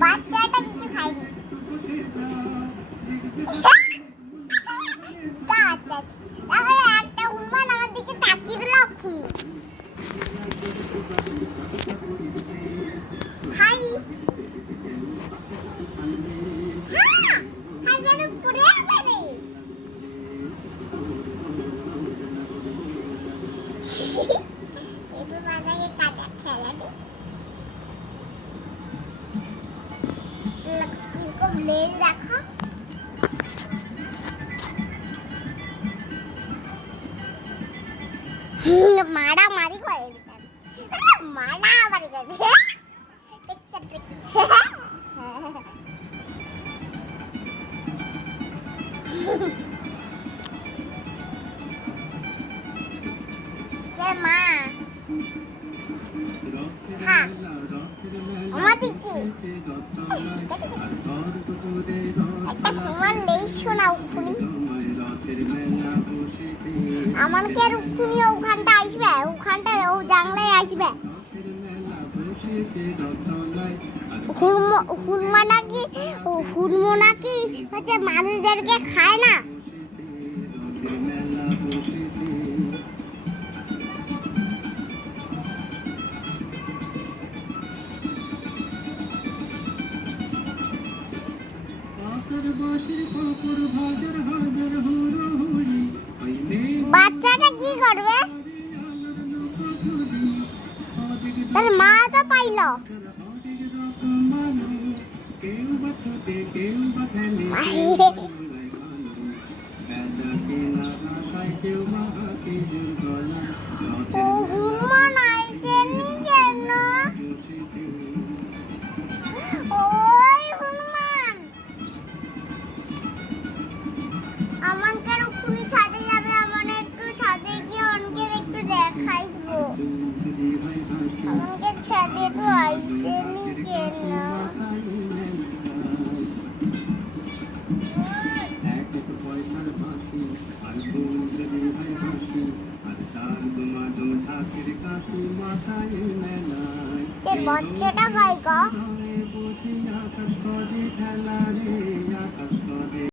বাচ্চাটা কিছু খায়নি। একটা হনুমান আমার দিকে তাকিয়ে দিল। হাই হাই যেন পড়ে যাবে রে। এবার বাজারে কাঁচা খেলাটা इनको ब्लेड रखा। मारा मारी करे मारा मारी करे माँ हाँ আমাকে আর উঠুনি ওখানটা আসবে, ওখানটা ও জানলায় আসবে। হুড়মো নাকি হচ্ছে মানুষদেরকে খায় না। বাচ্চাটা কি করবে? তার মা তো পাইল। হুমান আইসেনি কেন? আমাকে রুকুনি ছাদে যাবে, আমার একটু ছাদে গিয়ে অনকে একটু দেখাইবো। আমাকে ছাদে তো আইসেনি কেন? বাচ্চাটা গায়িকা।